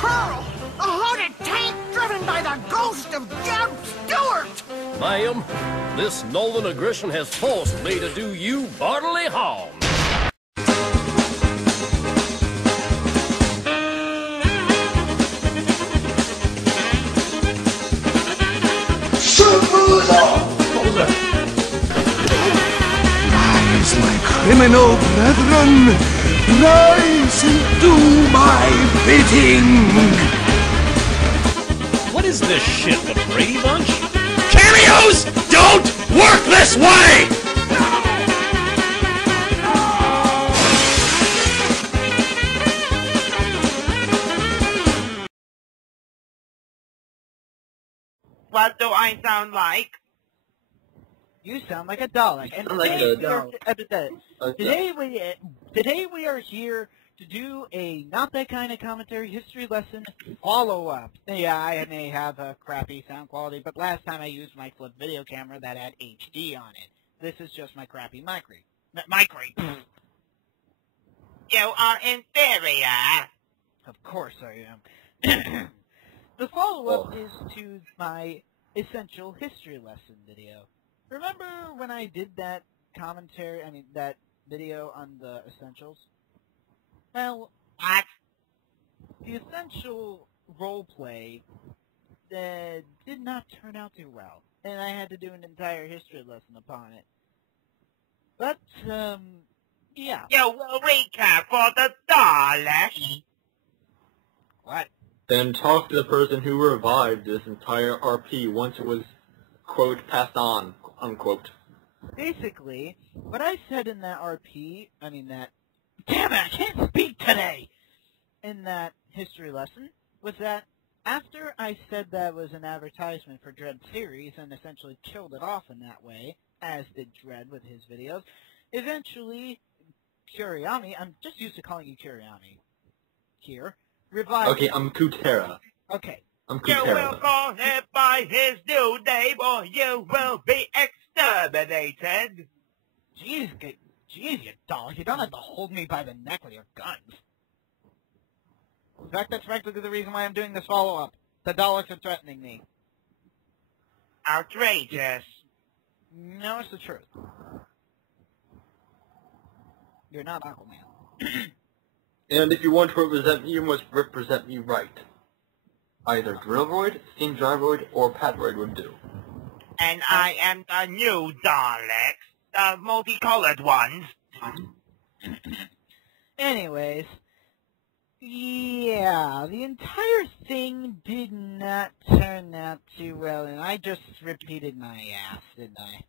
Pearl! A haunted tank driven by the ghost of Jeb Stewart! Ma'am, this Nolan aggression has forced me to do you bodily harm. Rise, my criminal brethren! Rise and do my bidding! What is this shit, the Brady Bunch? Cameos don't work this way! What do I sound like? You sound like a Dalek. And today we are here to do a not that kind of commentary history lesson follow-up. Yeah, I may have a crappy sound quality, but last time I used my flip video camera that had HD on it. This is just my crappy micro. You are inferior. Of course I am. The follow-up is to my essential history lesson video. Remember when I did that that video on the essentials? Well, What? the essential roleplay did not turn out too well, and I had to do an entire history lesson upon it. But, yeah. You will recap for the Daleks. What? Then talk to the person who revived this entire RP once it was, quote, passed on, unquote. Basically, what I said in that damn it, I can't speak today! In that history lesson, was that after I said that was an advertisement for Dread series and essentially killed it off in that way, as did Dread with his videos, eventually, Kuriami, I'm just used to calling you Kuriami here, revived... Okay, I'm Kutera. Okay. I'm You Kutera. will call him by his new name or you will be exterminated. Jeez, you dog, you don't have to hold me by the neck with your guns. In fact, that's practically the reason why I'm doing this follow-up. The Daleks are threatening me. Outrageous. No, it's the truth. You're not Aquaman. And if you want to represent me, you must represent me right. Either Drillroid, Steam Driveroid, or Patroid would do. And I am the new Daleks, the multicolored ones. Anyways, yeah, the entire thing did not turn out too well, and I just repeated my ass, didn't I?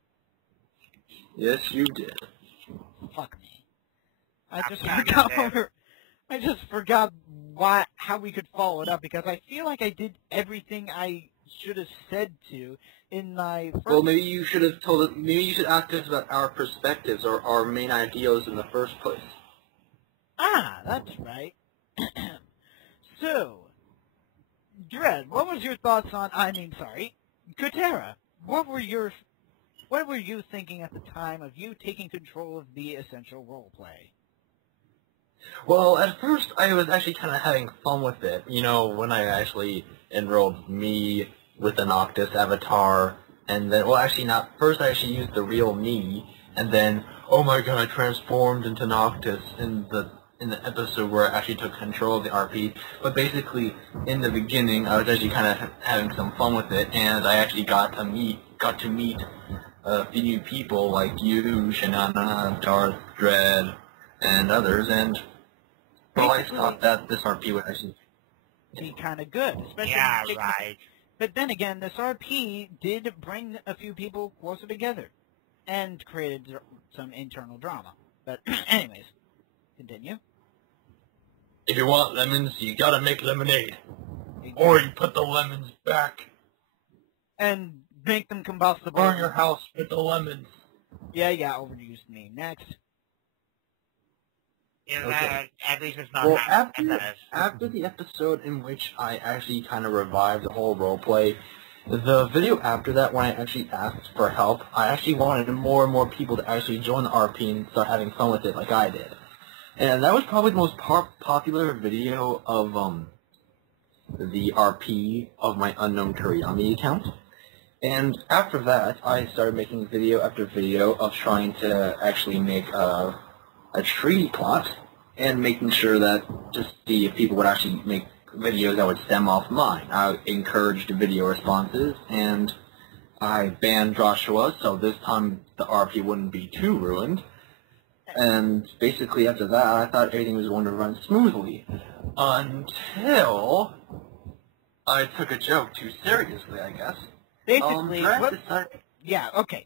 Yes, you did. Fuck me. I just forgot how we could follow it up, because I feel like I did everything I should have said to in my first... Well, maybe you should have told us, maybe you should ask us about our perspectives or our main ideals in the first place. Ah, that's right. So, Dread, what was your thoughts on, Kutera, what were you thinking at the time of you taking control of the essential roleplay? Well, at first I was actually kind of having fun with it. You know, when I actually enrolled me with the Noctis avatar, and then, well, actually not. First I actually used the real me, and then, oh my god, I transformed into Noctis in the episode where I actually took control of the RP. But basically, in the beginning, I was actually kind of having some fun with it, and I actually got to meet a few new people like you, Shanana, Darth, Dread, and others, and well, I thought that this RP would actually be kind of good, especially right. But then again, this RP did bring a few people closer together, and created some internal drama. But anyways, continue. If you want lemons, you gotta make lemonade. Or you put the lemons back. And make them combustible. Burn your house with the lemons. Yeah, overused me. Next. Okay. At least it's not well, after the episode in which I actually kind of revived the whole roleplay, the video after that, when I actually asked for help, I actually wanted more and more people to actually join the RP and start having fun with it like I did. And that was probably the most popular video of the RP of my unknown Koreami account. And after that, I started making video after video of trying to actually make a treaty plot and making sure that to see if people would actually make videos that would stem off mine. I encouraged video responses, and I banned Joshua, so this time the RP wouldn't be too ruined. And basically after that, I thought everything was going to run smoothly. Until I took a joke too seriously, I guess. Basically, yeah, okay.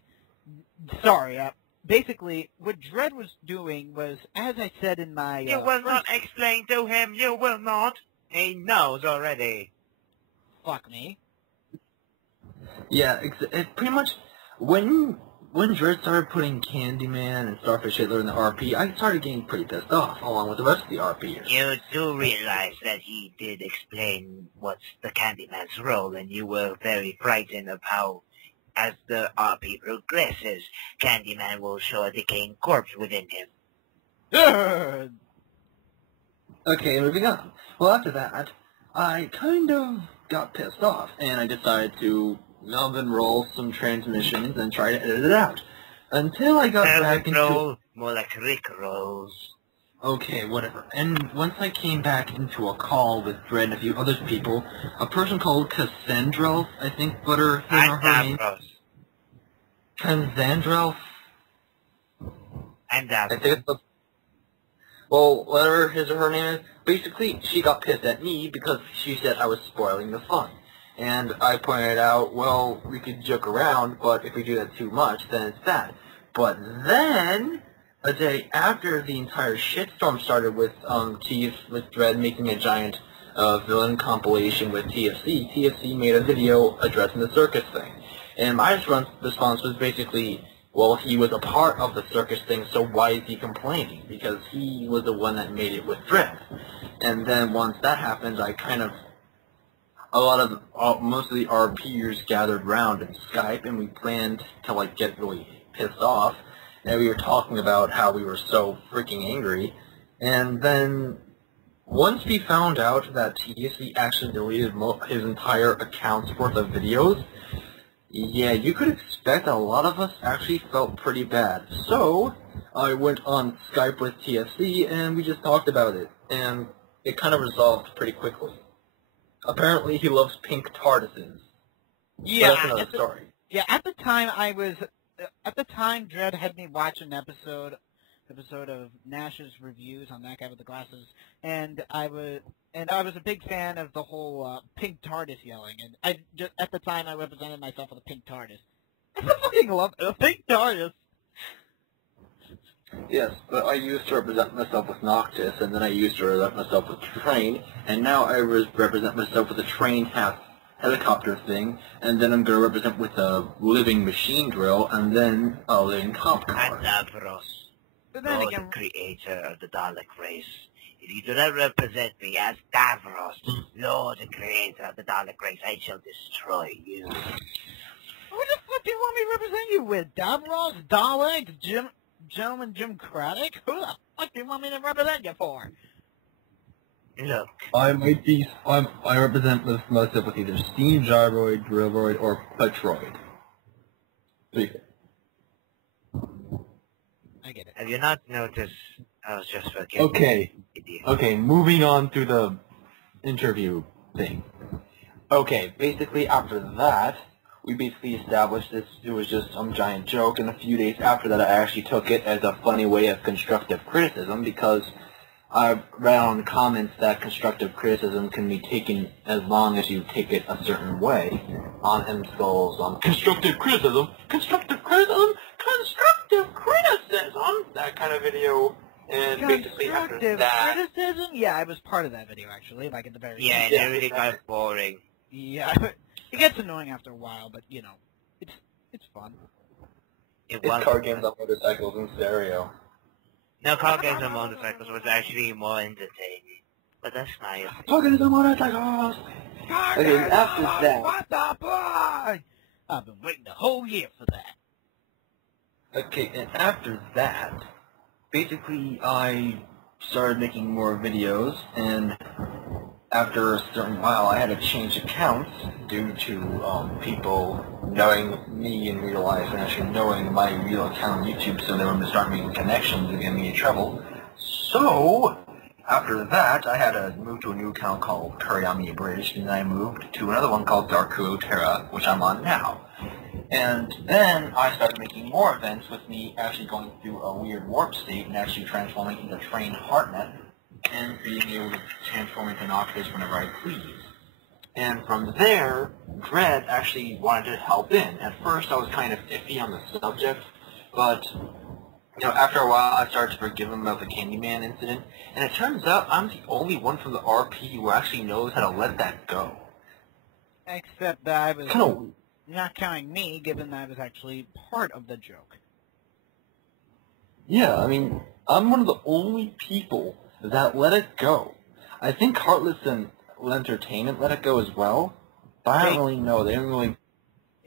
Sorry, basically, what Dredd was doing was, as I said in my... You will not explain to him, you will not. He knows already. Fuck me. Yeah, it pretty much, when Dredd started putting Candyman and Starfish Hitler in the RP, I started getting pretty pissed off, along with the rest of the RPers. You do realize that he did explain what's the Candyman's role, and you were very frightened of how, as the RP progresses, Candyman will show a decaying corpse within him. Okay, moving on. Well, after that, I kind of got pissed off, and I decided to unroll some transmissions and try to edit it out. Until I got back into... More like Rick rolls. Okay, whatever. And once I came back into a call with Dredd and a few other people, a person called Cassandra, I think, but him or her name... Cassandra? And I think it's the... Well, whatever his or her name is, basically, she got pissed at me because she said I was spoiling the fun. And I pointed out, well, we could joke around, but if we do that too much, then it's bad. But then, a day after the entire shitstorm started with with Dredd making a giant villain compilation with TFC made a video addressing the circus thing. And my response was basically, well, he was a part of the circus thing, so why is he complaining? Because he was the one that made it with Dredd. And then once that happened, I kind of... most of the RPers gathered round in Skype, and we planned to, like, get really pissed off. And we were talking about how we were so freaking angry. And then, once we found out that TSC actually deleted his entire account's worth of videos, yeah, you could expect a lot of us actually felt pretty bad. So, I went on Skype with TFC, and we just talked about it. And it kind of resolved pretty quickly. Apparently, he loves pink TARDISes. Yeah, but that's another story. Yeah, at the time Dredd had me watch an episode of Nash's reviews on That Guy with the Glasses, and I was a big fan of the whole pink TARDIS yelling, and at the time I represented myself with a pink TARDIS. I fucking love a pink TARDIS. Yes, but I used to represent myself with Noctis, and then I used to represent myself with Train, and now I represent myself with a Train helicopter thing, and then I'm going to represent with a living machine drill, and then a living cop car. And Davros, But then the again, creator of the Dalek race. If you do not represent me as Davros, Lord and creator of the Dalek race, I shall destroy you. who the fuck do you want me to represent you with? Davros, Dalek, Gentleman Jimcratic? Who the fuck do you want me to represent you for? Look, I represent myself with either Steam Gyroid, Drillroid, or Petroid. I get it. have you not noticed? I was just forgetting. Okay, moving on to the interview thing. Okay, basically after that, we basically established this, it was just some giant joke, and a few days after that I actually took it as a funny way of constructive criticism, because I read on comments that constructive criticism can be taken as long as you take it a certain way. On M-Skulls, on constructive criticism, that kind of video, and basically after that... criticism? Yeah, I was part of that video, actually, like at the very Yeah, end. and everything got boring. Yeah, it gets annoying after a while, but, you know, it's fun. It's car games on motorcycles in stereo. No, car games on motorcycles was actually more entertaining. But that's my opinion. Car games on motorcycles! Okay, after that... What the boy? I've been waiting the whole year for that. Okay, and after that, basically I started making more videos, and after a certain while, I had to change accounts due to people knowing me in real life and actually knowing my real account on YouTube, so they were going to start making connections and getting me in trouble. So, after that, I had to move to a new account called Kuriyami Abridged, and then I moved to another one called Kutera, which I'm on now. And then I started making more events with me actually going through a weird warp state and actually transforming into Train Heartnet and being able to transform into Noctis whenever I please. And from there, Dread actually wanted to help in. At first, I was kind of iffy on the subject, but after a while, I started to forgive him about the Candyman incident, and it turns out I'm the only one from the RP who actually knows how to let that go. Except that I was... Kind of... Not counting me, given that I was actually part of the joke. Yeah, I mean, I'm one of the only people that let it go. I think Heartless and Entertainment let it go as well, but I don't really know. They didn't really...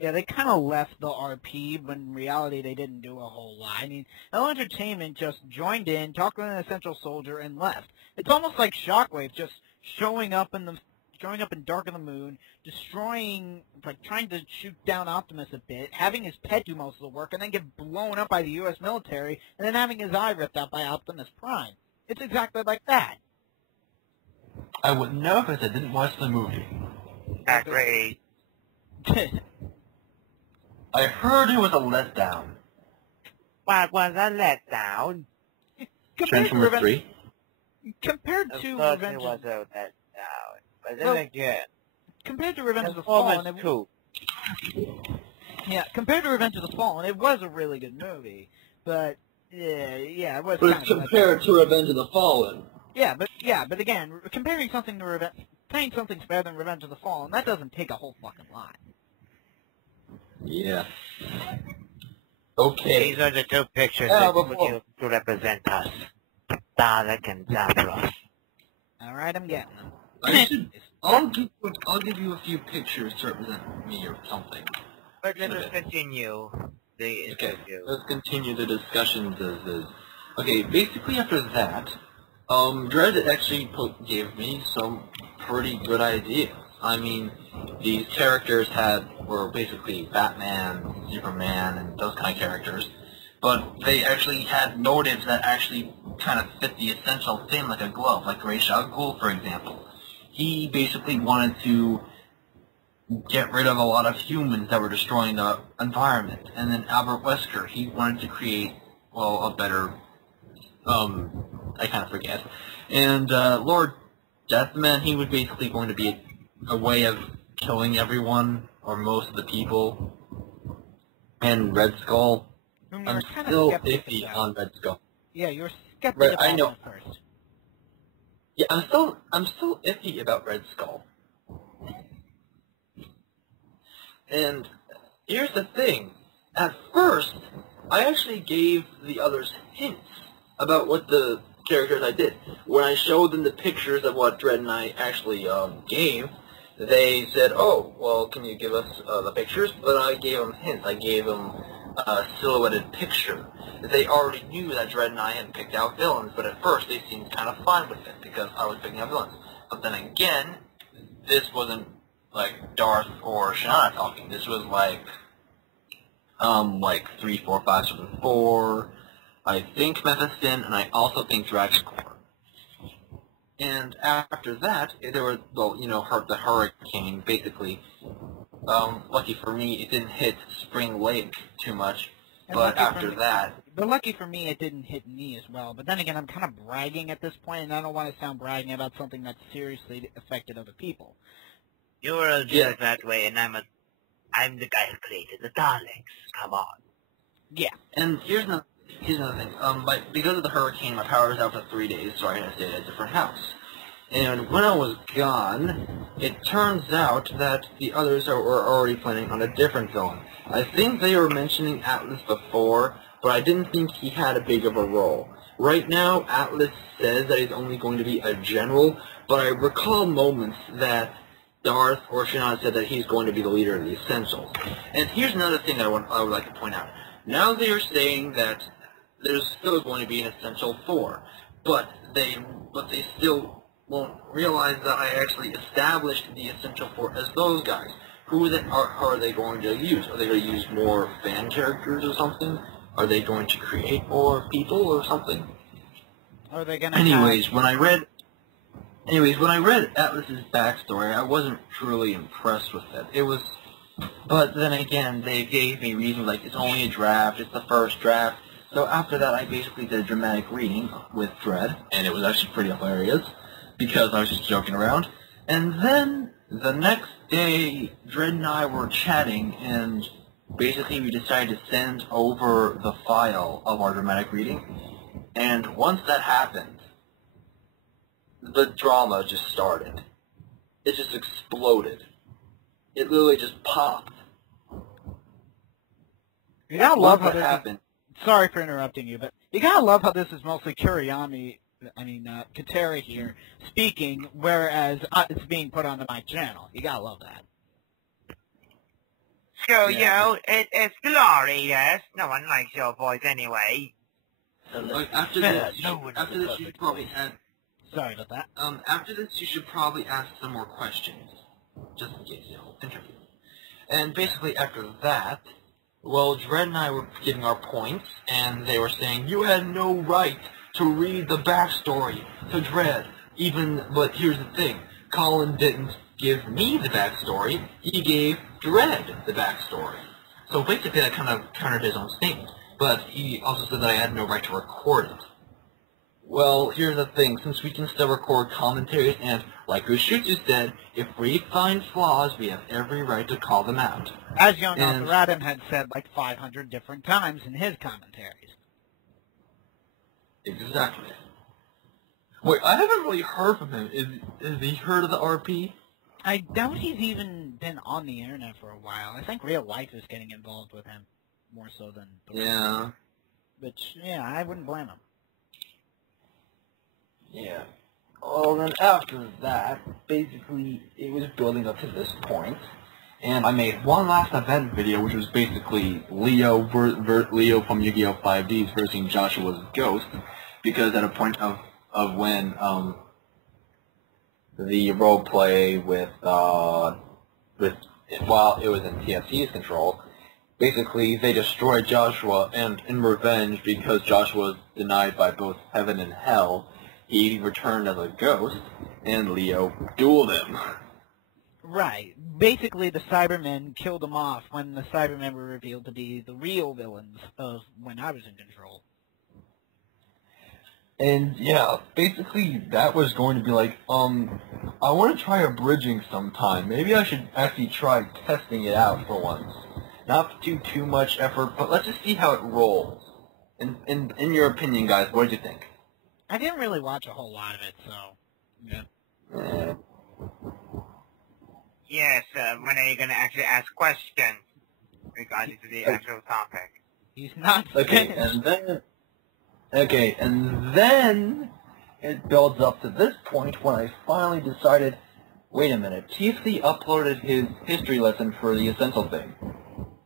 Yeah, they kind of left the RP, but in reality they didn't do a whole lot. I mean, L Entertainment just joined in, talked to an essential soldier, and left. It's almost like Shockwave just showing up in Dark of the Moon, destroying, like, trying to shoot down Optimus a bit, having his pet do most of the work, and then get blown up by the U.S. military, and then having his eye ripped out by Optimus Prime. It's exactly like that. I wouldn't know if I didn't watch the movie. Agree. I heard it was a letdown. What was a letdown? Transformers 3? Compared Of to course Revenge it was a letdown. But then Well, again, compared to Revenge of the Fallen, compared to Revenge of the Fallen, it was a really good movie. But it was. But it's compared to Revenge of the Fallen. But again, comparing something to saying something's better than Revenge of the Fallen, that doesn't take a whole fucking lot. Yeah. Okay. these are the two pictures that we use to represent us. Dalek and Davros. Alright, I'm getting them. I'll give you a few pictures to represent me or something. But let us continue the interview. Let's continue the discussions as is. Okay, basically after that, Dredd actually gave me some pretty good ideas. I mean, these characters were basically Batman, Superman, and those kind of characters, but they actually had motives that actually kind of fit the essential thing like a glove, like Ra's al Ghul, for example. He basically wanted to get rid of a lot of humans that were destroying the environment. And then Albert Wesker, he wanted to create, well, a better, I kind of forget. And Lord Deathman, he was basically going to be a way of killing everyone, or most of the people. And Red Skull, I'm still iffy on Red Skull. Yeah, you're skeptical about that first. Yeah, I'm still iffy about Red Skull. And here's the thing. At first, I actually gave the others hints about what the characters I did. When I showed them the pictures of what Dredd and I actually gave, they said, oh, well, can you give us the pictures? But I gave them hints. I gave them a silhouetted picture. They already knew that Dredd and I had picked out villains, but at first they seemed kind of fine with it because I was picking out villains. But then again, this wasn't like Darth or Shana talking. This was like 3, 4, 5, 7, 4. I think Mephiston, and I also think Dragoncore. And after that, there was, the hurricane, basically. Lucky for me, it didn't hit Spring Lake too much, but after that... But lucky for me, it didn't hit me as well. But then again, I'm kind of bragging at this point, and I don't want to sound bragging about something that seriously affected other people. You're a jerk that way, and I'm the guy who created the Daleks. Come on. Yeah. And here's another thing. Because of the hurricane, my power was out for 3 days, so I had to stay at a different house. And when I was gone, it turns out that the others were already planning on a different villain. I think they were mentioning Atlas before, but I didn't think he had a big of a role. Right now, Atlas says that he's only going to be a general, but I recall moments that Darth or Shannon said that he's going to be the leader of the Essentials. And here's another thing I would like to point out. Now they are saying that there's still going to be an Essential 4, but they still realize that I actually established the Essential Four as those guys. Who are they going to use? Are they going to use more fan characters or something? Are they going to create more people or something? Are they going to Anyways, when I read Atlas's backstory, I wasn't truly impressed with it. But then again, they gave me reasons like it's only a draft, it's the first draft. So after that, I basically did a dramatic reading with Dredd, and it was actually pretty hilarious because I was just joking around. And then the next day, Dredd and I were chatting, and basically we decided to send over the file of our dramatic reading. And once that happened, the drama just started. It just exploded. It literally just popped. You gotta love how that happened. Sorry for interrupting you, but you gotta love how this is mostly Kutera here speaking, whereas it's being put onto my channel. You gotta love that. So, it's glorious. No one likes your voice anyway. After this, you should probably ask... Sorry about that. After this, you should probably ask some more questions, just in case, interview. And basically after that, well, Dredd and I were giving our points, and they were saying, you had no right to read the backstory to Dredd. But here's the thing, Colin didn't give me the backstory, he gave Dredd the backstory. So basically that kind of countered his own statement, but he also said that I had no right to record it. Well, here's the thing, since we can still record commentaries, and like Ushutsu said, if we find flaws, we have every right to call them out. As Jonas Radin had said like 500 different times in his commentaries. Exactly. Wait, I haven't really heard from him. Is he heard of the RP? I doubt he's even been on the internet for a while. I think real life is getting involved with him more so than the Yeah. Which, yeah, I wouldn't blame him. Yeah. Well, then after that, basically, it was building up to this point, and I made one last event video, which was basically Leo from Yu-Gi-Oh! 5Ds versus Joshua's Ghost, because at a point of when, the roleplay while it was in TFC's control, basically they destroyed Joshua, and in revenge, because Joshua was denied by both heaven and hell, he returned as a ghost, and Leo dueled him. Right. Basically, the Cybermen killed him off when the Cybermen were revealed to be the real villains of when I was in control. And, yeah, basically, that was going to be like, I want to try a bridging sometime. Maybe I should actually try testing it out for once. Not do too much effort, but let's just see how it rolls. In your opinion, guys, what did you think? I didn't really watch a whole lot of it, so, yeah. Yes, when are you going to actually ask questions regarding to the actual topic? He's not Okay, finished. and then it builds up to this point when I finally decided, wait a minute, TFC uploaded his history lesson for the Essential thing,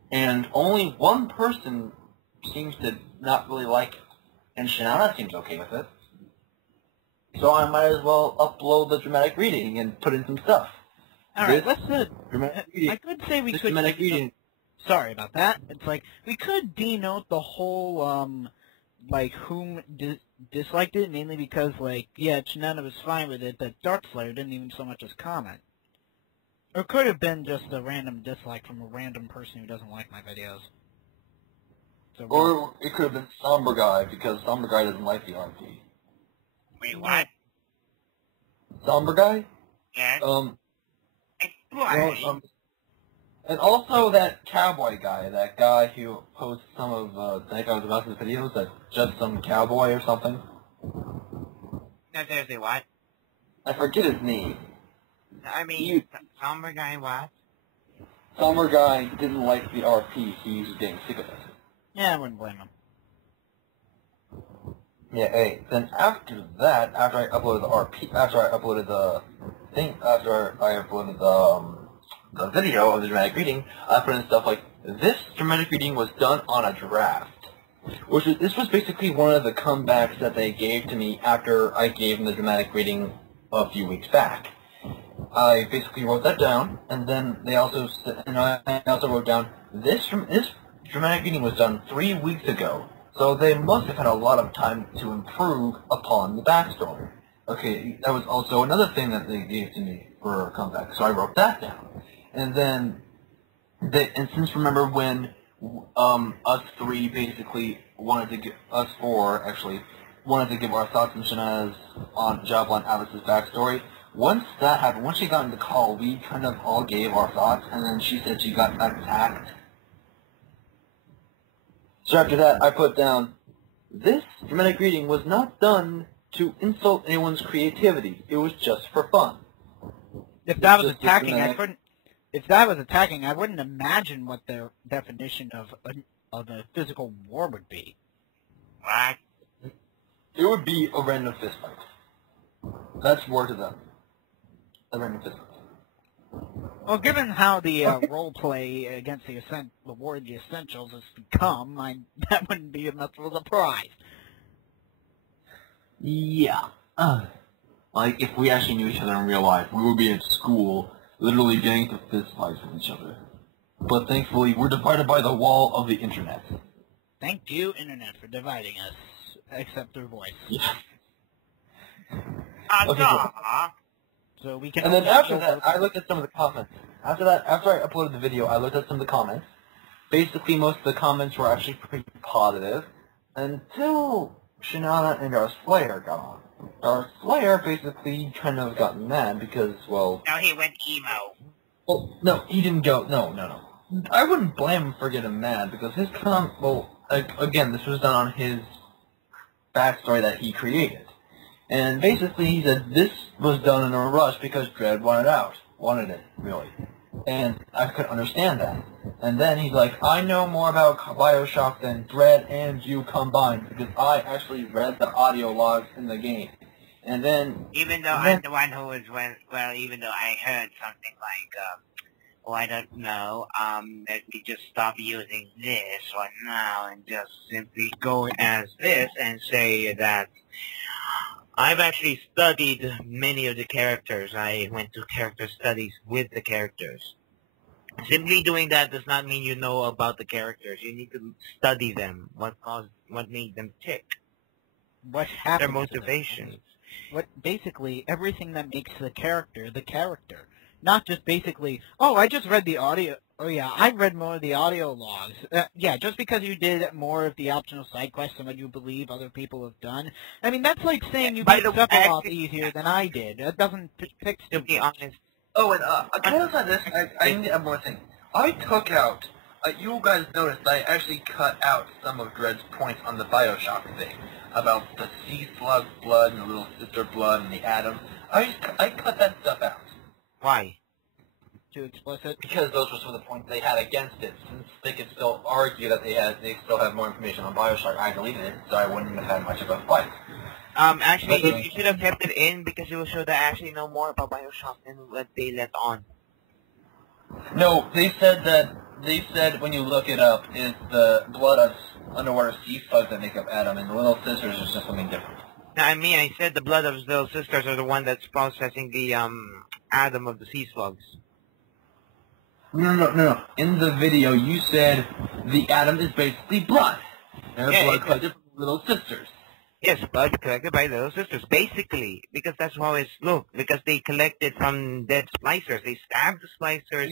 and only one person seems to not really like it, and Shanana seems okay with it. So I might as well upload the dramatic reading and put in some stuff. Alright, let's I could say we could... dramatic reading. Sorry about that. It's like, we could denote the whole, like, whom disliked it, mainly because, like, yeah, Shanana was fine with it, but Darkslayer didn't even so much as comment. Or it could have been just a random dislike from a random person who doesn't like my videos. So, Or it could have been Somber Guy, because Somber Guy doesn't like the RP. Wait, what? Somber Guy? Yes? Well, and also that cowboy guy, that guy who posts some of that guy's about his videos, that just some cowboy or something. No, seriously, what? I forget his name. I mean, Somber Guy what? Somber Guy didn't like the RP, he was getting sick of it. yeah, I wouldn't blame him. Yeah, hey, then after that, after I uploaded the RP, after I uploaded the video of the dramatic reading, I put in stuff like, this dramatic reading was done on a draft. This was basically one of the comebacks that they gave to me after I gave them the dramatic reading a few weeks back. I basically wrote that down, and then I also wrote down this dramatic reading was done 3 weeks ago, so they must have had a lot of time to improve upon the backstory. Okay, that was also another thing that they gave to me for a comeback, so I wrote that down. And then, since remember when us three basically wanted to wanted to give our thoughts on Alice's backstory. Once that happened, once she got in the call, we kind of all gave our thoughts, and then she said she got attacked. So after that, I put down, this dramatic reading was not done to insult anyone's creativity. It was just for fun. If that was attacking, I couldn't. If that was attacking, I wouldn't imagine what their definition of a physical war would be. What? It would be a random fistfight. That's word to them. A random fistfight. Well, given how the roleplay against the War of the Essentials has become, that wouldn't be much of a surprise. Yeah. Like, if we actually knew each other in real life, we would be at school, literally getting into fistfights with each other. But thankfully, we're divided by the wall of the internet. Thank you, Internet, for dividing us, except through voice. Yeah. Okay, So we can. And then after that, I looked at some of the comments. After I uploaded the video, I looked at some of the comments. Basically, most of the comments were actually pretty positive, until Shinana and our Slayer got on. Our Slayer basically kind of got mad because, well... No, he went emo. Well, no, he didn't go... No. I wouldn't blame him for getting mad, because his again, this was done on his backstory that he created. And basically, he said this was done in a rush because Dredd wanted it, really. And I could understand that. And then he's like, I know more about Bioshock than Dredd and you combined, because I actually read the audio logs in the game. And then... Even though I'm the one who was, even though I heard something like, I don't know, let me just stop using this one now and just simply go as this and say that I've actually studied many of the characters. I went to character studies with the characters. Simply doing that does not mean you know about the characters. You need to study them. What made them tick? What happened? Their motivations. Basically, everything that makes the character. Not just basically, oh, I just read the audio. Oh, yeah, I read more of the audio logs. Yeah, just because you did more of the optional side quests than what you believe other people have done. I mean, that's like saying you did stuff a lot easier than I did. That doesn't fix to be honest. Oh, and can I add this? I need to add more thing. I took out, you guys noticed I actually cut out some of Dredd's points on the Bioshock thing. About the sea slug blood and the little sister blood and the atom. I cut that stuff out. Why? Too explicit? Because those were some of the points they had against it. Since they could still argue that they still have more information on Bioshock, I deleted it, so I wouldn't have had much of a fight. Actually, you should have kept it in because it will show that I actually know more about Bioshock than what they let on. No, they said when you look it up, it's the blood of underwater sea slugs that make up Adam, and the Little Sisters is just something different. No, I said the blood of Little Sisters are the one that's processing the, atom of the sea slugs. No. In the video, you said the atom is basically blood. And blood collected from Little Sisters. Yes, blood collected by Little Sisters, basically, because that's how it's looked, because they collected from dead splicers. They stabbed the splicers.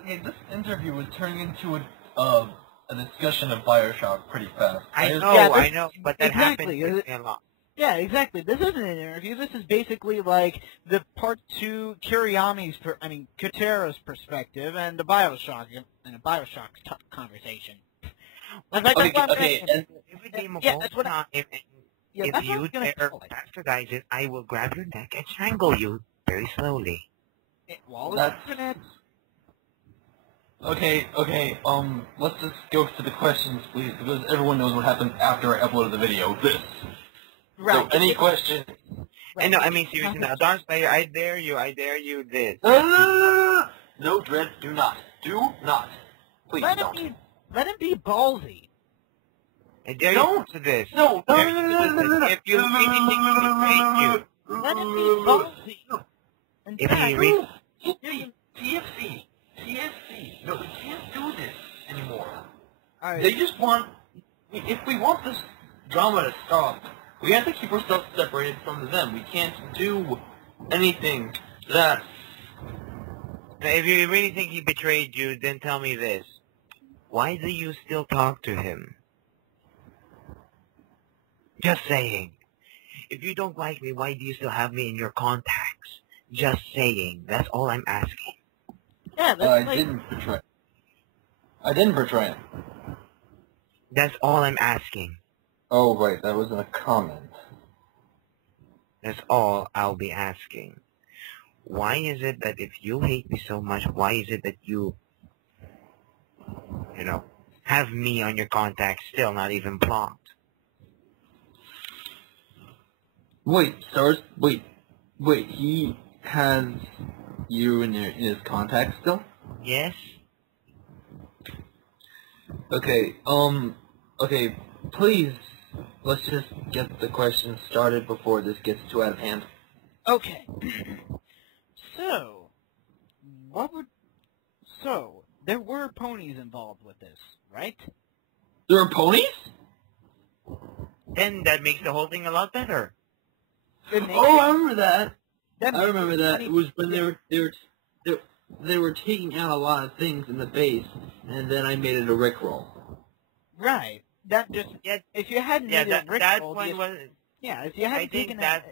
Okay, this interview was turning into a discussion of Bioshock pretty fast. I know, but that happened a lot. Yeah, exactly. This isn't an interview. This is basically like the part 2 Kutera's perspective and the Bioshock conversation. Okay. That's what if you dare bastardize it, I will grab your neck and strangle you very slowly. Okay, let's just go to the questions, please, because everyone knows what happened after I uploaded the video. This. Right. So, any questions? Right. No, seriously, now, Dark Slayer, I dare you this. No, Dredd, do not. Please don't. Let him be ballsy. I dare you to this. No. If you really think you can beat you, Let him be ballsy. In If fact, he re- TFC. No, we can't do this anymore. Alright. They just want... If we want this drama to stop, we have to keep ourselves separated from them. We can't do anything that... If you really think he betrayed you, then tell me this. Why do you still talk to him? Just saying. If you don't like me, why do you still have me in your contacts? Just saying. That's all I'm asking. yeah, that's I didn't betray him. That's all I'm asking. Oh, right, that wasn't a comment. That's all I'll be asking. Why is it that if you hate me so much, why is it that you have me on your contacts still, not even blocked? Wait, Stars, wait, he has you in his contacts still? Yes? Okay, please, let's just get the question started before this gets too out of hand. okay. So, there were ponies involved with this, right? There are ponies? Then that makes the whole thing a lot better. Oh, I remember that. I remember that. funny. It was when they were taking out a lot of things in the base, and then I made it a rickroll. Right. That just, if you hadn't made it That rickroll, one was... yeah, if you hadn't I think taken that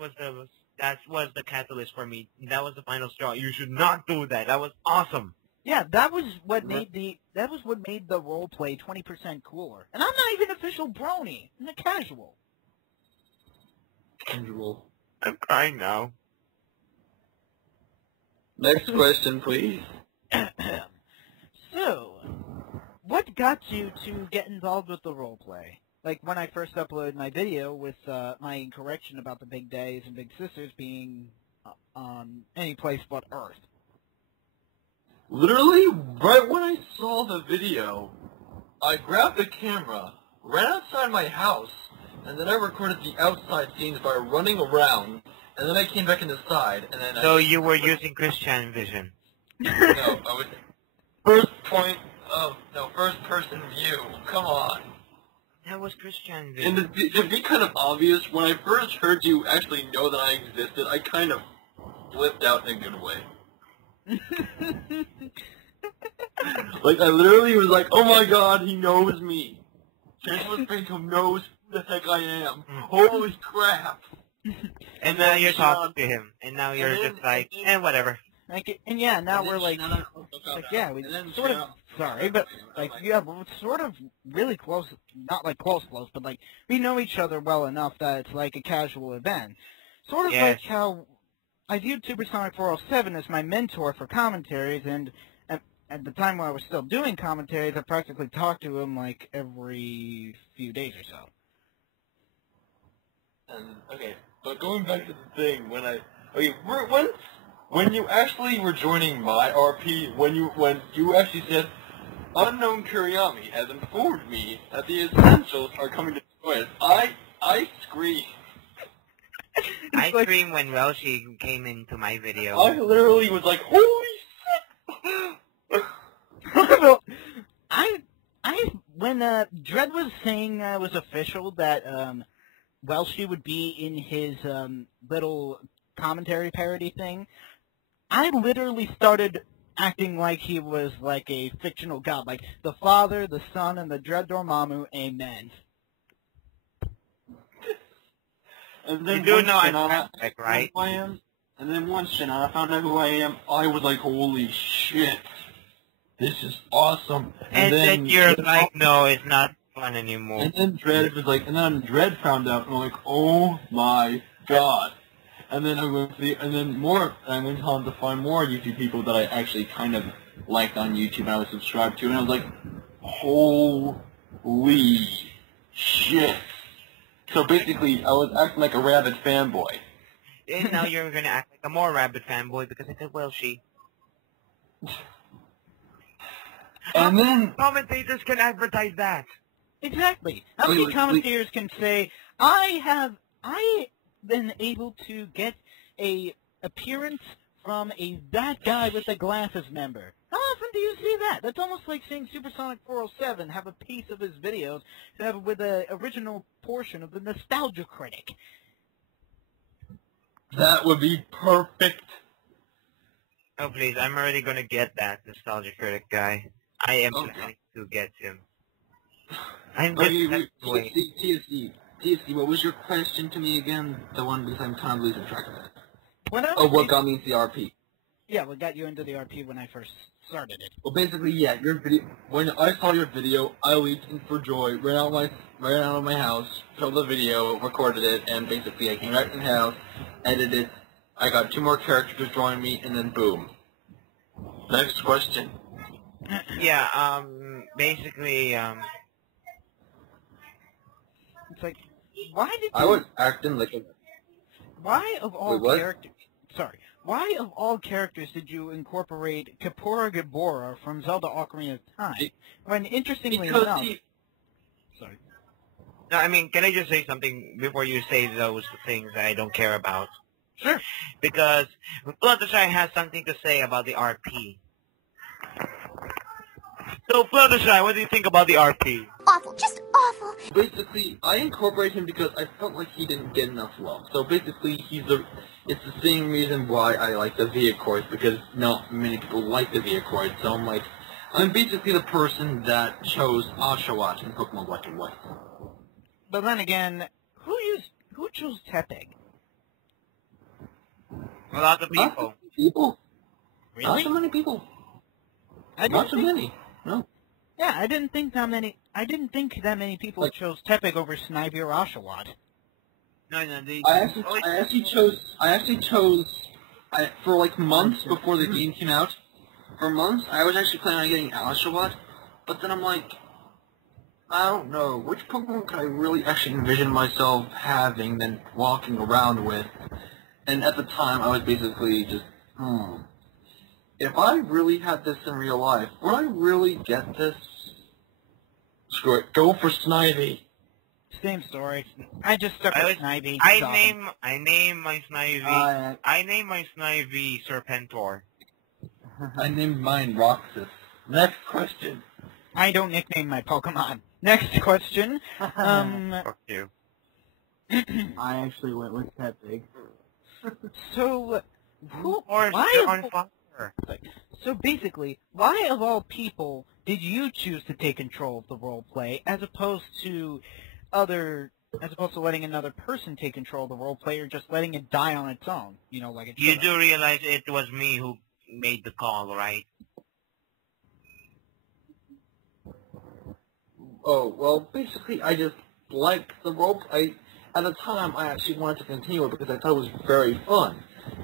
was the catalyst for me. That was the final straw. You should not do that. That was awesome. yeah, that was what made the roleplay 20% cooler. And I'm not even official brony. I'm a casual. Usual. I'm crying now. Next question, please. So, what got you to get involved with the roleplay? Like when I first uploaded my video with my correction about the big days and big sisters being on any place but Earth. Literally, right when I saw the video, I grabbed the camera, ran outside my house, and then I recorded the outside scenes by running around, and then I came back inside, and then So you were using Christian vision. No, I was... first person view, come on. That was Christian And vision. to be kind of obvious, when I first heard you actually know that I existed, I kind of flipped out in a good way. Like, I literally was like, oh my god, he knows me. Chancellor Pinkham knows who the heck I am. Holy crap. And now you're talking to him. And now you're just like, whatever. Like, and yeah, now we're like yeah, we sort of, sorry, but like, yeah, we're sort of really close, not like close, but like, we know each other well enough that it's like a casual event. Sort of Yes. like how I viewed Supersonic 407 as my mentor for commentaries, and at the time when I was still doing commentaries, I practically talked to him like every few days or so. And, okay, but going back to the thing, when you actually were joining my RP, when you actually said, Unknown Kuriyami has informed me that the Essentials are coming to destroy us, I screamed. I screamed when Welshie came into my video. I literally was like, holy shit! When Dredd was saying it was official that Welshie would be in his little commentary parody thing, I literally started acting like he was like a fictional god, like the Father, the Son, and the Dread Dormammu, amen. And then You do once know I'm Shinana Aztec, right? who I am, and then once Shinana found out who I am, I was like, holy shit, this is awesome. And then you're like, no, it's not fun anymore. And then Dredd was like, and then Dredd found out, and I'm like, oh my god. And then I went on to find more YouTube people that I actually kind of liked on YouTube and I was subscribed to, and I was like, holy shit. So basically, I was acting like a rabid fanboy. And now you're gonna act like a more rabid fanboy because I said Welshie. And then... Commentators can advertise that. Exactly. How many commentators can say, I been able to get a appearance from that guy with the glasses member. How often do you see that? That's almost like seeing Supersonic 407 have a piece of his videos with the original portion of the Nostalgia Critic. That would be perfect. Oh, please, I'm already going to get that Nostalgia Critic guy. I am planning to get him. I'm just TSC, what was your question to me again? The one because I'm kind of losing track of it. What got me into the RP? Yeah, what got you into the RP when I first started it? Well, basically, yeah, your video. When I saw your video, I leaped in for joy, ran out of my house, showed the video, recorded it, and basically I came back in the house, edited. I got 2 more characters to join me, and then boom. Next question. Yeah, basically, It's like, why did you... I was acting like a... Why of all Wait, characters... Sorry. Why of all characters did you incorporate Kutera Gabora from Zelda Ocarina of Time? When, interestingly enough... Sorry. no, I mean, can I just say something before you say those things that I don't care about? Sure. Because Fluttershy has something to say about the RP. So, Fluttershy, what do you think about the RP? Awful, just awful. Basically, I incorporated him because I felt like he didn't get enough love. So basically, it's the same reason why I like the Viacoids, because not many people like the Viacoids. So I'm basically the person that chose Oshawott in Pokemon Black and White. But then again, who chose Tepig? A lot of people. Really? Not so many people. Not so many. No. Yeah, I didn't think that many people chose Tepig over Snivy or Oshawott. No, I actually chose for like months before the game came out. For months, I was actually planning on getting Oshawott, but then I'm like, I don't know, which Pokemon could I really actually envision myself having than walking around with? And at the time, I was basically just, if I really had this in real life, would I really get this? Screw it, go for Snivy. Same story. I just stuck with Snivy. I named my Snivy Serpentor. I named mine Roxas. Next question. I don't nickname my Pokemon. Next question. Fuck you. I actually went with Tepig. So, So basically, why of all people did you choose to take control of the roleplay as opposed to letting another person take control of the roleplay or just letting it die on its own? You know, like it You do realize it was me who made the call, right? Oh, well, basically, I just liked the roleplay. At the time, I actually wanted to continue it because I thought it was very fun.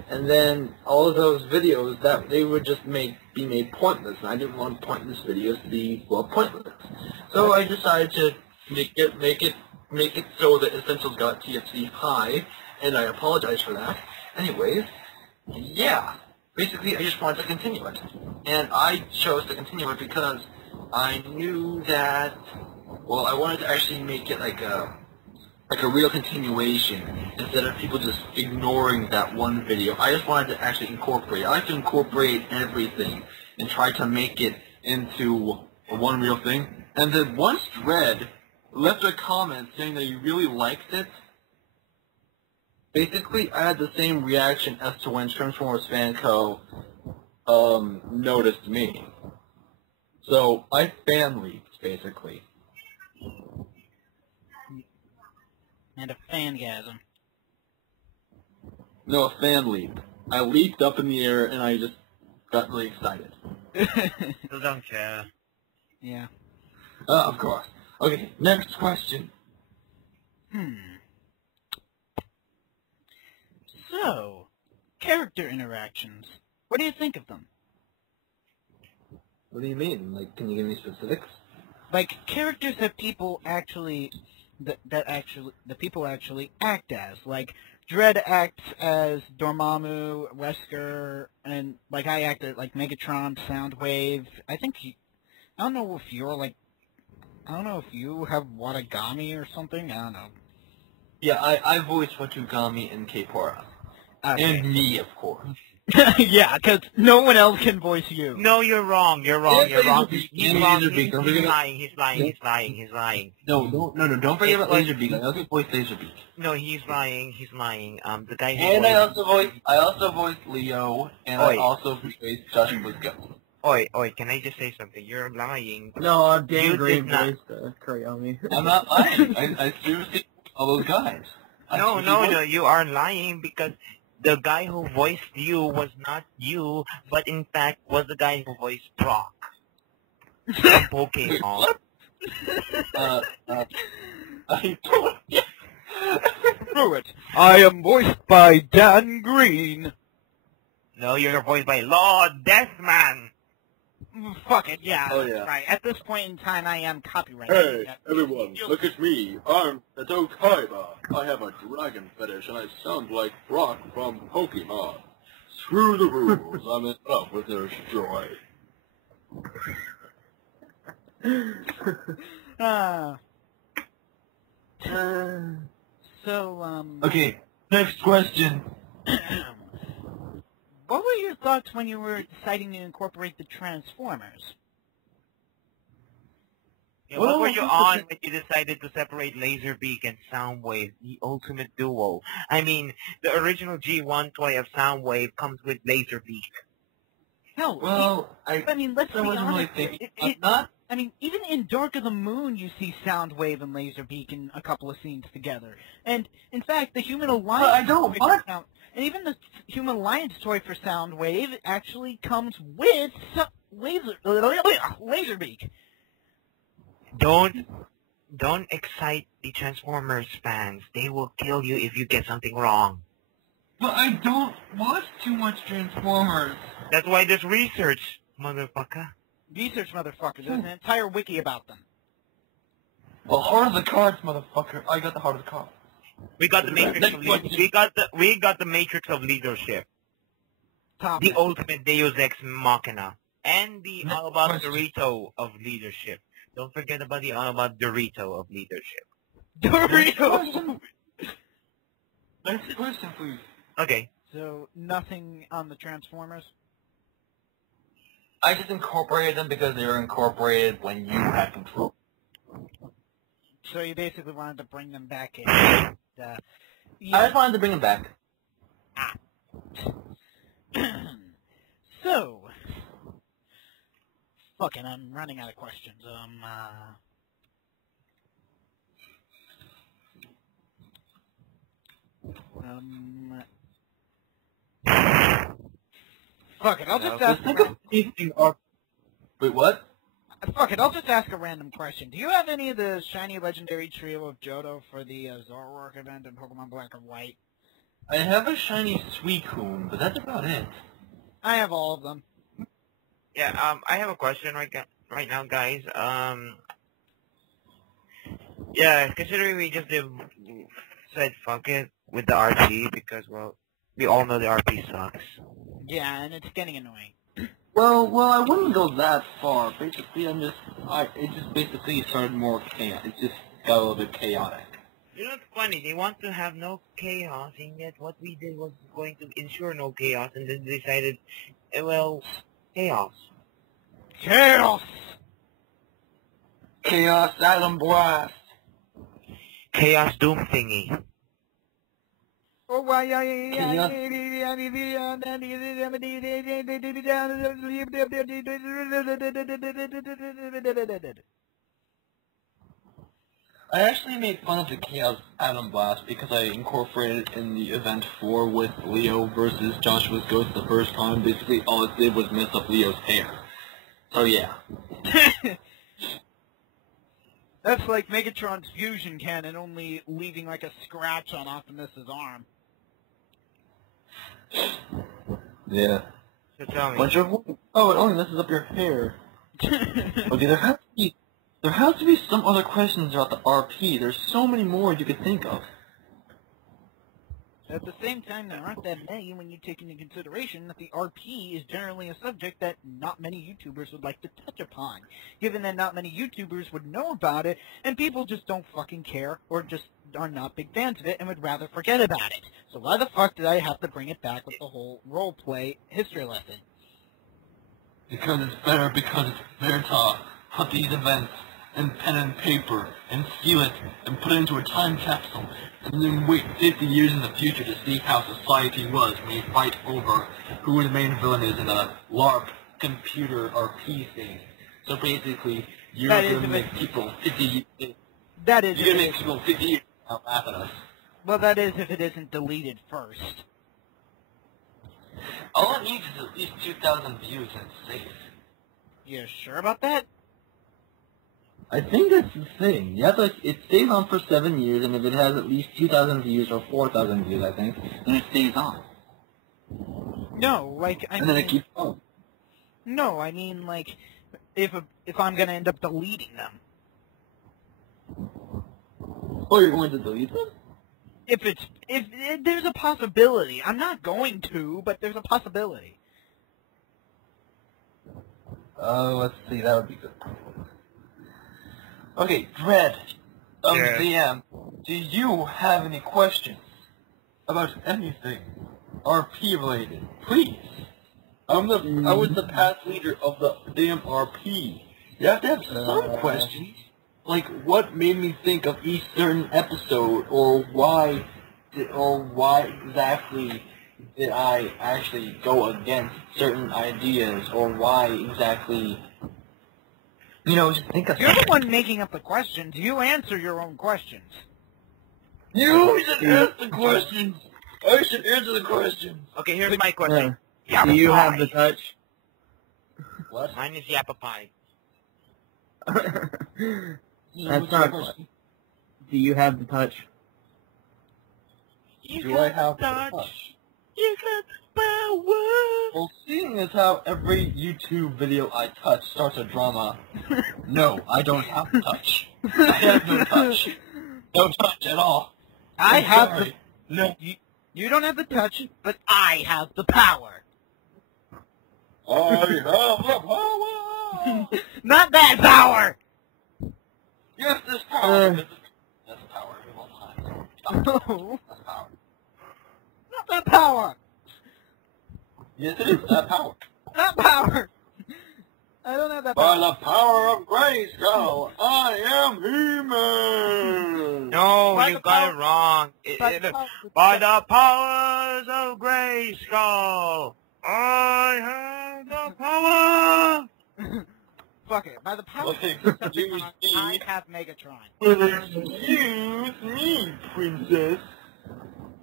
And then all of those videos, they would just be made pointless, and I didn't want pointless videos to be, well, pointless. So I decided to make it so that Essentials got TFC high, and I apologize for that. Anyways, yeah, basically I just wanted to continue it. And I chose to continue it because I knew that, well, I wanted to actually make it like a real continuation instead of people just ignoring that one video. I just wanted to actually incorporate. I like to incorporate everything and try to make it into one real thing. And then once Dredd left a comment saying that he really liked it, basically I had the same reaction as to when Transformers Fan Co. Noticed me. So I fan leaked, basically. And a fangasm. No, a fan leap. I leaped up in the air and I just got really excited. Still don't care. Yeah. Of course. Okay, next question. So, character interactions. What do you think of them? What do you mean? Like, can you give me specifics? Like, characters that people actually... the people actually act as. Like, Dredd acts as Dormammu, Wesker, and, like, I act as, like, Megatron, Soundwave. I don't know if you have Watagami or something. I don't know. Yeah, I voiced Watugami and Kutera. Okay. And me, of course. Yeah, because no one else can voice you. No, you're wrong. You're wrong. Yeah, You're wrong. Laserbeak. He's Yeah, wrong. Laserbeak. He's Don't forget- lying. He's lying. He's lying. He's lying. No, don't forget It about was- Laserbeak. I also voiced Laserbeak. No, he's lying. He's lying. The guy who And voiced... I also voiced Leo, and I Oi. also voiced Joshua's Ghost. Oi, can I just say something? You're lying. No, You Dan Gray did not- voiced Kuriomi. I'm not lying. I seriously all those guys. No, you are lying because the guy who voiced you was not you, but in fact was the guy who voiced Brock. From Pokemon. I don't... Screw it. I am voiced by Dan Green. No, you're voiced by Lord Deathman. Fuck it, yeah. Oh, yeah. Right. At this point in time, I am copyrighted. Hey, Yeah. everyone, look at me. I'm Eto Kaiba. I have a dragon fetish and I sound like Brock from Pokemon. Screw the rules. I'm in love with their joy. So, Okay, next question. what were your thoughts when you were deciding to incorporate the Transformers? Yeah, what were you on when you decided to separate Laserbeak and Soundwave, the ultimate duo? I mean, the original G1 toy of Soundwave comes with Laserbeak. Hell, Well, I mean, let's be wasn't really honest. thinking. I mean, even in Dark of the Moon, you see Soundwave and Laserbeak in a couple of scenes together. And, in fact, the Human Alliance... I don't toy want- for Sound- And even the Human Alliance toy for Soundwave actually comes with Laserbeak. Don't excite the Transformers fans. They will kill you if you get something wrong. But I don't watch too much Transformers. That's why there's research, motherfucker. Research, motherfucker. There's an entire wiki about them. Well, Heart of the Cards, motherfucker. I got the Heart of the Cards. We got the Matrix of we got the Matrix of leadership. Top. The ultimate Deus Ex Machina. And the Next all about question. Dorito of leadership. Don't forget about the all about Dorito of leadership. Doritos! Next question, please. Okay. So, nothing on the Transformers? I just incorporated them because they were incorporated when you had control. So you basically wanted to bring them back in. I just wanted to bring them back. So, fucking, I'm running out of questions. Fuck it, I'll just ask. Wait, what? Fuck it, I'll just ask a random question. Do you have any of the shiny legendary trio of Johto for the Zoroark event in Pokemon Black and White? I have a shiny Suicune, but that's about it. I have all of them. Yeah, I have a question right now, guys. Yeah, considering we just said fuck it with the RP because, well, we all know the RP sucks. Yeah, and it's getting annoying. Well, I wouldn't go that far. Basically, it just basically started more chaos. It just got a little bit chaotic. You know, it's funny. They want to have no chaos, and yet what we did was going to ensure no chaos, and then decided, well, chaos. Chaos! Chaos Atom Blast! Chaos Doom thingy. Oh, why? I actually made fun of the Chaos Atom Blast because I incorporated it in the Event 4 with Leo versus Joshua's Ghost the first time. Basically, all it did was mess up Leo's hair. So, yeah. That's like Megatron's fusion cannon only leaving like a scratch on Optimus's arm. Yeah. So tell me. Oh, it only messes up your hair. Okay, there has to be some other questions about the RP. There's so many more you could think of. At the same time, there aren't that many when you take into consideration that the RP is generally a subject that not many YouTubers would like to touch upon, given that not many YouTubers would know about it, and people just don't fucking care, or just are not big fans of it and would rather forget about it. So why the fuck did I have to bring it back with the whole roleplay history lesson? Because it's better to put these events in pen and paper and seal it and put it into a time capsule and then wait 50 years in the future to see how society was when we fight over who the main villain is in a LARP computer RP thing. So basically, you're going to make people 50 years. That is. You're going to make people 50 years now laugh at us. Well, that is if it isn't deleted first. All it needs is at least 2,000 views and it's safe. You sure about that? I think that's the thing. You have to, it stays on for 7 years, and if it has at least 2,000 views or 4,000 views, I think, then it stays on. No, like I and mean, then it keeps on. No, I mean like if I'm gonna end up deleting them. Oh, you're going to delete them? If there's a possibility, I'm not going to, but there's a possibility. Oh, let's see, that would be good. Okay, Dread, DM, do you have any questions about anything RP related? Please. I was the past leader of the damn RP. You have to have some questions. Like, what made me think of each certain episode, or why exactly did I actually go against certain ideas, or why exactly... You know, just think of You're the one making up the questions. You answer your own questions. You should ask the questions. I should answer the questions. Okay, here's my question. Do you have the touch? What? Mine is Yapapai. That's not a question. Do you have the touch? Do I have the touch? You got the power. Well, seeing as how every YouTube video I touch starts a drama, no, I don't have the touch. I have no touch. No touch at all. I have sorry. No. You don't have the touch, but I have the power. I have the power! Not that power! Yes, this power! That's power of all time. No. That's power. Not that power! Yes, it is. That power. Not power! I don't have that By power. the power of Grayskull, I am human! No, By you the got power- it wrong. By the powers of Grayskull, I have the power. Fuck it. By the power Okay, of excuse Decepticon, I me. have Megatron. Excuse me, princess.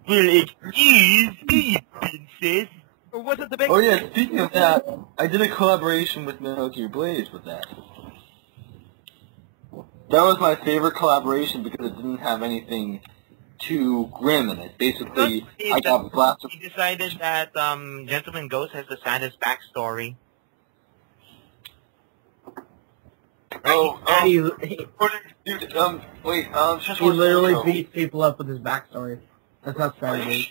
Well, excuse me, princess. Or was it the big... Oh yeah, speaking of that, I did a collaboration with Metal Gear Blaze with that. That was my favorite collaboration because it didn't have anything too grim in it. Basically, I got a blaster. He decided that Gentleman Ghost has the saddest backstory. Wait, just He one literally second. beats people up with his backstory. That's how sad it is.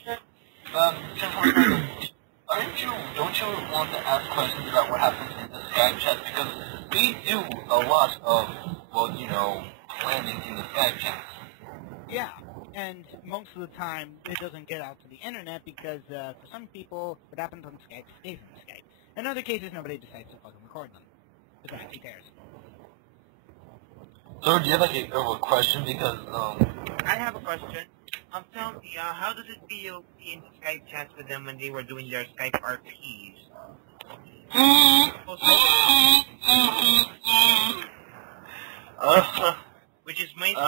Don't you want to ask questions about what happens in the Skype chat? Because we do a lot of, well, you know, planning in the Skype chats. Yeah, and most of the time it doesn't get out to the internet because for some people what happens on Skype stays on Skype. In other cases, nobody decides to fucking record them. Besides, who cares? So, do you have like a question? Because I have a question. Tell me, how does it feel being in Skype chats with them when they were doing their Skype RPs? Which is mainly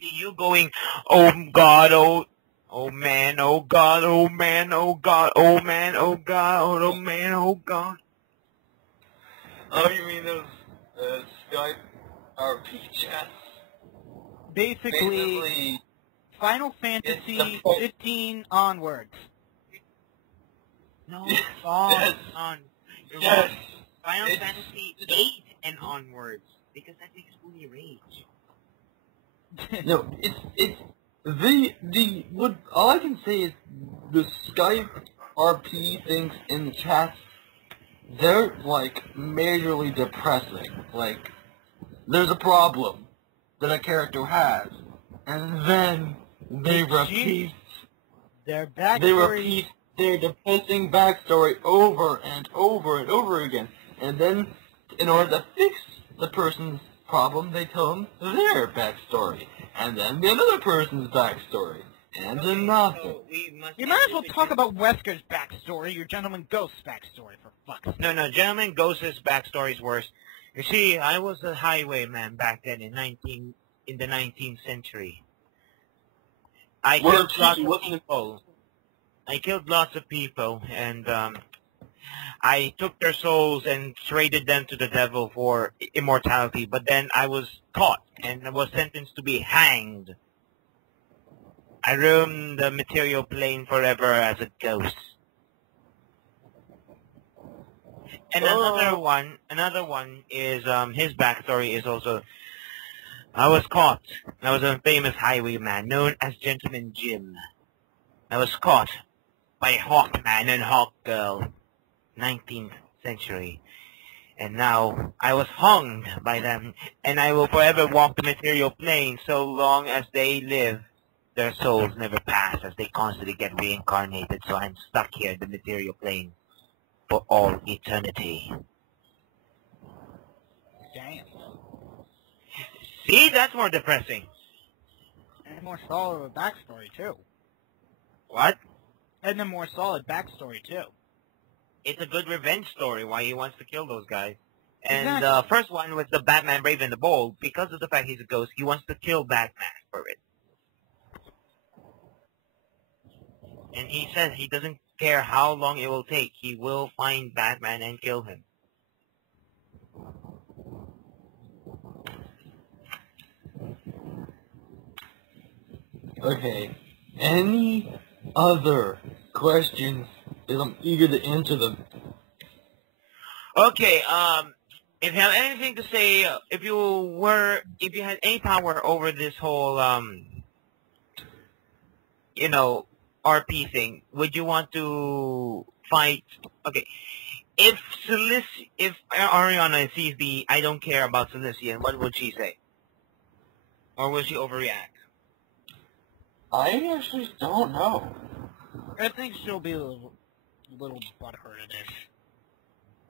you going, oh God, oh man, oh God, oh man, oh God, oh man, oh God, oh man, oh God. oh, you mean those Skype RP chats? Basically, Final Fantasy it's the 15 onwards. No, Yes. on. You're Yes. wrong. Final It's- Fantasy 8 and onwards, because that makes Booty rage. No, it's all I can say is the Skype RP things in the chat, they're like majorly depressing. Like, there's a problem that a character has, and then they repeat their backstory. They repeat their depressing backstory over and over and over again, and then in order to fix the person's problem, they tell them their backstory, and then the other person's backstory, and another. So You might as well talk about Wesker's backstory, your Gentleman Ghost's backstory, for fuck's sake. No, Gentleman Ghost's backstory is worse. You see, I was a highwayman back then in the 19th century. I killed lots of people, and I took their souls and traded them to the devil for immortality, but then I was caught and I was sentenced to be hanged. I roam the material plane forever as a ghost. And another one is, his backstory is also, I was caught. I was a famous highwayman known as Gentleman Jim. I was caught by Hawkman and Hawkgirl, 19th century. And now I was hung by them, and I will forever walk the material plane so long as they live. Their souls never pass as they constantly get reincarnated, so I'm stuck here in the material plane for all eternity. Damn. See, that's more depressing. And a more solid backstory, too. What? And a more solid backstory, too. It's a good revenge story why he wants to kill those guys. And Exactly. first one was the Batman Brave and the Bold. Because of the fact he's a ghost, he wants to kill Batman for it. And he says he doesn't care how long it will take. He will find Batman and kill him. Okay. Any other questions? Because I'm eager to answer them. Okay, if you have anything to say, if you had any power over this whole, RP thing, would you want to fight? Okay, if Ariana sees the I don't care about Cilician, what would she say? Or will she overreact? I actually don't know. I think she'll be a little butthurted-ish.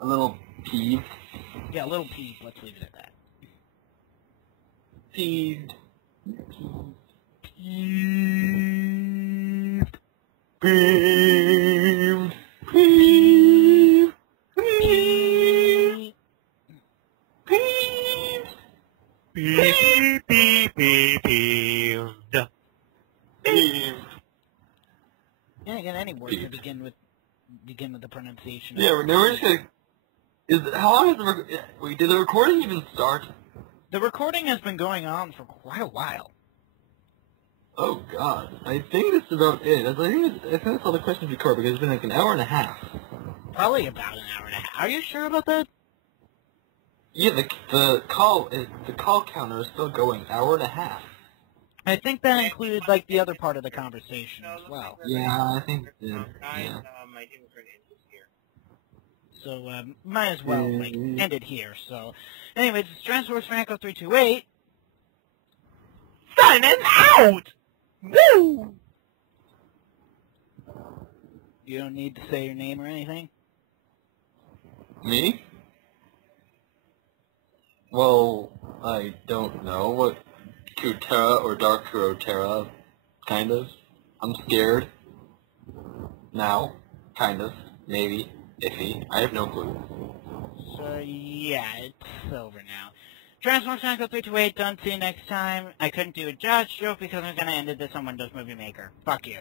A little peeved. Yeah, a little peeved. Let's leave it at that. Peeved. Peeved. Peeved. Peeved. Peeved. Peeved. Peeved. Peeved. Peeved. Can't get any words to begin with the pronunciation. Yeah, we're just gonna... how long is the... Wait, did the recording even start? The recording has been going on for quite a while. Oh god, I think that's about it. I think that's all the questions we covered because it's been like an hour and a half. Probably about an hour and a half. Are you sure about that? Yeah, the call counter is still going, hour and a half. I think that included like the other part of the conversation as well. Yeah, I think yeah. So might as well like end it here. So, anyways, it's Transformers Franco 328. Signing out! Woo! You don't need to say your name or anything. Me? Well, I don't know what Kutera or Dark Kutera, kind of. I'm scared. Now, kind of, maybe, iffy. I have no clue. So yeah, it's over now. Transformers Franco 328. Don't see you next time. I couldn't do a Josh joke because I'm gonna end this on Windows Movie Maker. Fuck you.